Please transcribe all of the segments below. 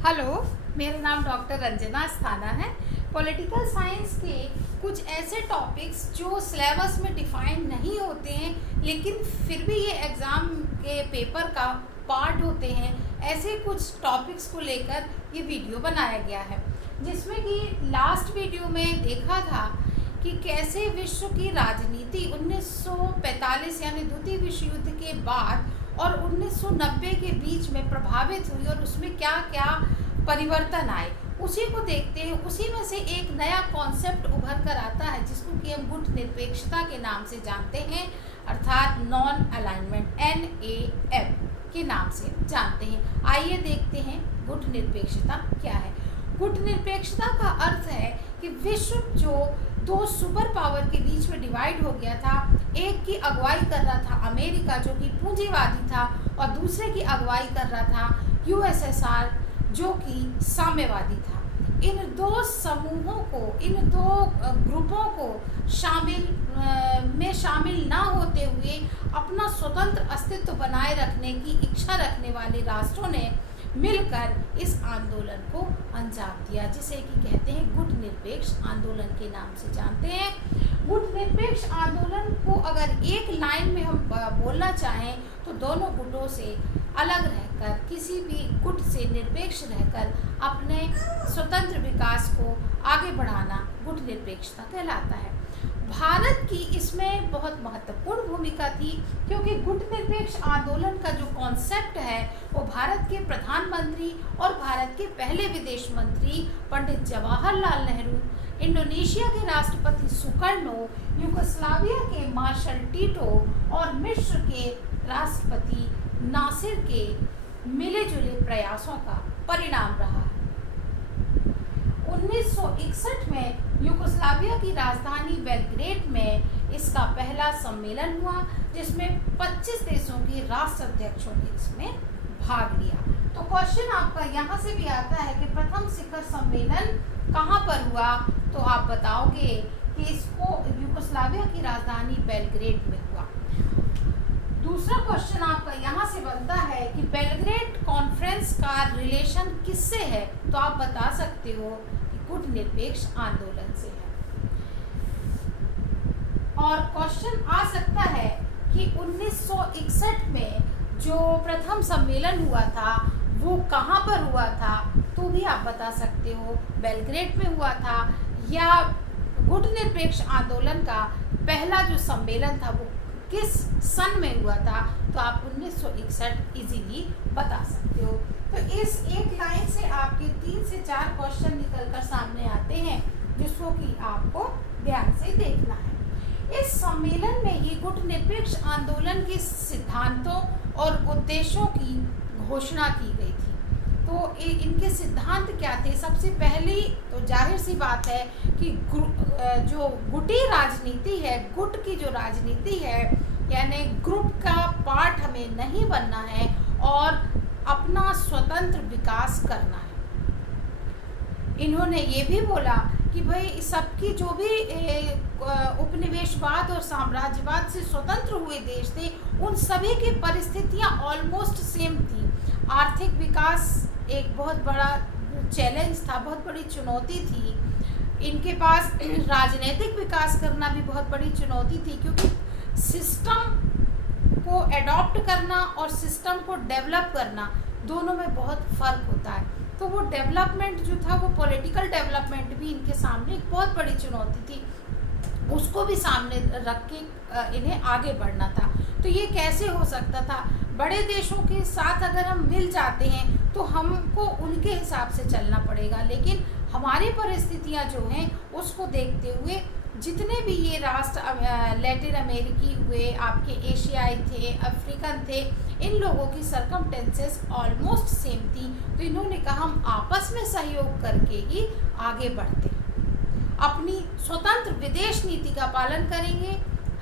Hello, मेरा नाम doctor Ranjana Asthana है। पॉलिटिकल साइंस के कुछ ऐसे टॉपिक्स जो सिलेबस में डिफाइन नहीं होते हैं लेकिन फिर भी ये एग्ज़ाम के पेपर का पार्ट होते हैं, ऐसे कुछ टॉपिक्स को लेकर ये वीडियो बनाया गया है। जिसमें कि लास्ट वीडियो में देखा था कि कैसे विश्व की राजनीति 1945 यानी द्वितीय विश्व युद्ध के बाद और 1990 के बीच में प्रभावित हुई और उसमें क्या क्या परिवर्तन आए, उसी को देखते हैं। उसी में से एक नया कॉन्सेप्ट उभर कर आता है जिसको कि हम गुट निरपेक्षता के नाम से जानते हैं, अर्थात नॉन अलाइनमेंट NAM के नाम से जानते हैं। आइए देखते हैं गुट निरपेक्षता क्या है। गुट निरपेक्षता का अर्थ है कि विश्व जो दो सुपर पावर के बीच में डिवाइड हो गया था, एक की अगुवाई कर रहा था अमेरिका जो कि पूंजीवादी था और दूसरे की अगुवाई कर रहा था USSR जो कि साम्यवादी था। इन दो समूहों को, इन दो ग्रुपों को शामिल ना होते हुए अपना स्वतंत्र अस्तित्व बनाए रखने की इच्छा रखने वाले राष्ट्रों ने मिलकर इस आंदोलन को अंजाम दिया, जिसे कि कहते हैं गुट निरपेक्ष आंदोलन के नाम से जानते हैं। गुट निरपेक्ष आंदोलन को अगर एक लाइन में हम बोलना चाहें तो दोनों गुटों से अलग रहकर, किसी भी गुट से निरपेक्ष रहकर अपने स्वतंत्र विकास को आगे बढ़ाना गुट निरपेक्षता कहलाता है। भारत की इसमें बहुत महत्वपूर्ण भूमिका थी क्योंकि गुट निरपेक्ष आंदोलन का जो कॉन्सेप्ट है वो भारत के प्रधानमंत्री और भारत के पहले विदेश मंत्री पंडित जवाहरलाल नेहरू, इंडोनेशिया के राष्ट्रपति सुकर्नो, यूगोस्लाविया के मार्शल टीटो और मिस्र के राष्ट्रपति नासिर के मिले जुले प्रयासों का परिणाम रहा है। 1961 में यूगोस्लाविया की राजधानी बेलग्रेड में इसका पहला सम्मेलन हुआ जिसमें 25 देशों के राष्ट्राध्यक्षों ने इसमें भाग लिया। तो क्वेश्चन आपका यहाँ से भी आता है कि प्रथम शिखर सम्मेलन कहाँ पर हुआ, तो आप बताओगे कि इसको यूगोस्लाविया की राजधानी बेलग्रेड में हुआ। दूसरा क्वेश्चन आपका यहाँ से बनता है कि बेलग्रेड कॉन्फ्रेंस का रिलेशन किससे है, तो आप बता सकते हो कि गुट निरपेक्ष आंदोलन से है। और क्वेश्चन आ सकता है कि 1961 में जो प्रथम सम्मेलन हुआ था वो कहाँ पर हुआ था, तो भी आप बता सकते हो बेलग्रेड में हुआ था, या गुट निरपेक्ष आंदोलन का पहला जो सम्मेलन था वो किस सन में हुआ था, तो आप 1961 इजीली बता सकते हो। तो इस एक लाइन से आपके 3 से 4 क्वेश्चन निकलकर सामने आते हैं जिसको कि आपको ध्यान से देखना है। इस सम्मेलन में ही गुट निरपेक्ष आंदोलन के सिद्धांतों और उद्देश्यों की घोषणा की गई थी। तो इनके सिद्धांत क्या थे? सबसे पहली तो जाहिर सी बात है कि जो गुटी राजनीति है, गुट की जो राजनीति है, यानी ग्रुप का पार्ट हमें नहीं बनना है और अपना स्वतंत्र विकास करना है। इन्होंने ये भी बोला कि भाई सबकी जो भी उपनिवेशवाद और साम्राज्यवाद से स्वतंत्र हुए देश थे उन सभी की परिस्थितियां ऑलमोस्ट सेम थी। आर्थिक विकास एक बहुत बड़ा चैलेंज था, बहुत बड़ी चुनौती थी। इनके पास राजनीतिक विकास करना भी बहुत बड़ी चुनौती थी क्योंकि सिस्टम को एडॉप्ट करना और सिस्टम को डेवलप करना दोनों में बहुत फ़र्क होता है। तो वो डेवलपमेंट जो था वो पॉलिटिकल डेवलपमेंट भी इनके सामने एक बहुत बड़ी चुनौती थी, उसको भी सामने रख के इन्हें आगे बढ़ना था। तो ये कैसे हो सकता था? बड़े देशों के साथ अगर हम मिल जाते हैं तो हमको उनके हिसाब से चलना पड़ेगा, लेकिन हमारी परिस्थितियां जो हैं उसको देखते हुए जितने भी ये राष्ट्र लैटिन अमेरिकी हुए, आपके एशियाई थे, अफ्रीकन थे, इन लोगों की सर्कमटेंसेस ऑलमोस्ट सेम थी। तो इन्होंने कहा हम आपस में सहयोग करके ही आगे बढ़ते हैं, अपनी स्वतंत्र विदेश नीति का पालन करेंगे।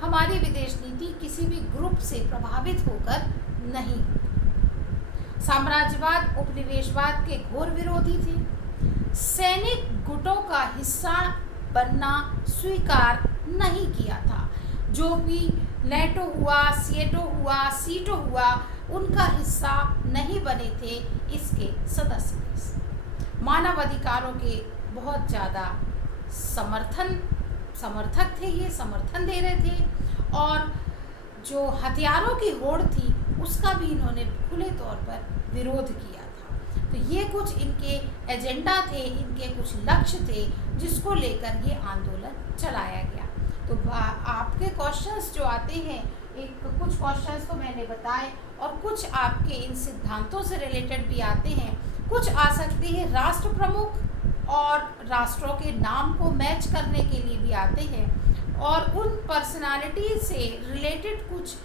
हमारी विदेश नीति किसी भी ग्रुप से प्रभावित होकर नहीं। साम्राज्यवाद उपनिवेशवाद के घोर विरोधी थे। सैनिक गुटों का हिस्सा बनना स्वीकार नहीं किया था। जो भी नेटो हुआ, सीटो हुआ, उनका हिस्सा नहीं बने थे इसके सदस्य। मानव अधिकारों के बहुत ज़्यादा समर्थक थे, ये समर्थन दे रहे थे। और जो हथियारों की होड़ थी उसका भी इन्होंने खुले तौर पर विरोध किया था। तो ये कुछ इनके एजेंडा थे, इनके कुछ लक्ष्य थे जिसको लेकर ये आंदोलन चलाया गया। तो आपके क्वेश्चंस जो आते हैं, कुछ क्वेश्चंस तो मैंने बताए और कुछ आपके इन सिद्धांतों से रिलेटेड भी आते हैं। कुछ आ सकते हैं राष्ट्र प्रमुख और राष्ट्रों के नाम को मैच करने के लिए भी आते हैं, और उन पर्सनालिटी से रिलेटेड कुछ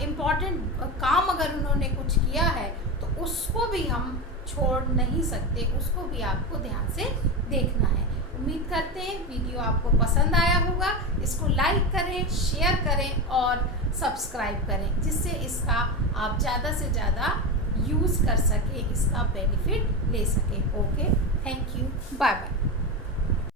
इम्पॉर्टेंट काम अगर उन्होंने कुछ किया है तो उसको भी हम छोड़ नहीं सकते, उसको भी आपको ध्यान से देखना है। उम्मीद करते हैं वीडियो आपको पसंद आया होगा। इसको लाइक करें, शेयर करें और सब्सक्राइब करें, जिससे इसका आप ज़्यादा से ज़्यादा यूज़ कर सकें, इसका बेनिफिट ले सकें। Okay, thank you, bye bye.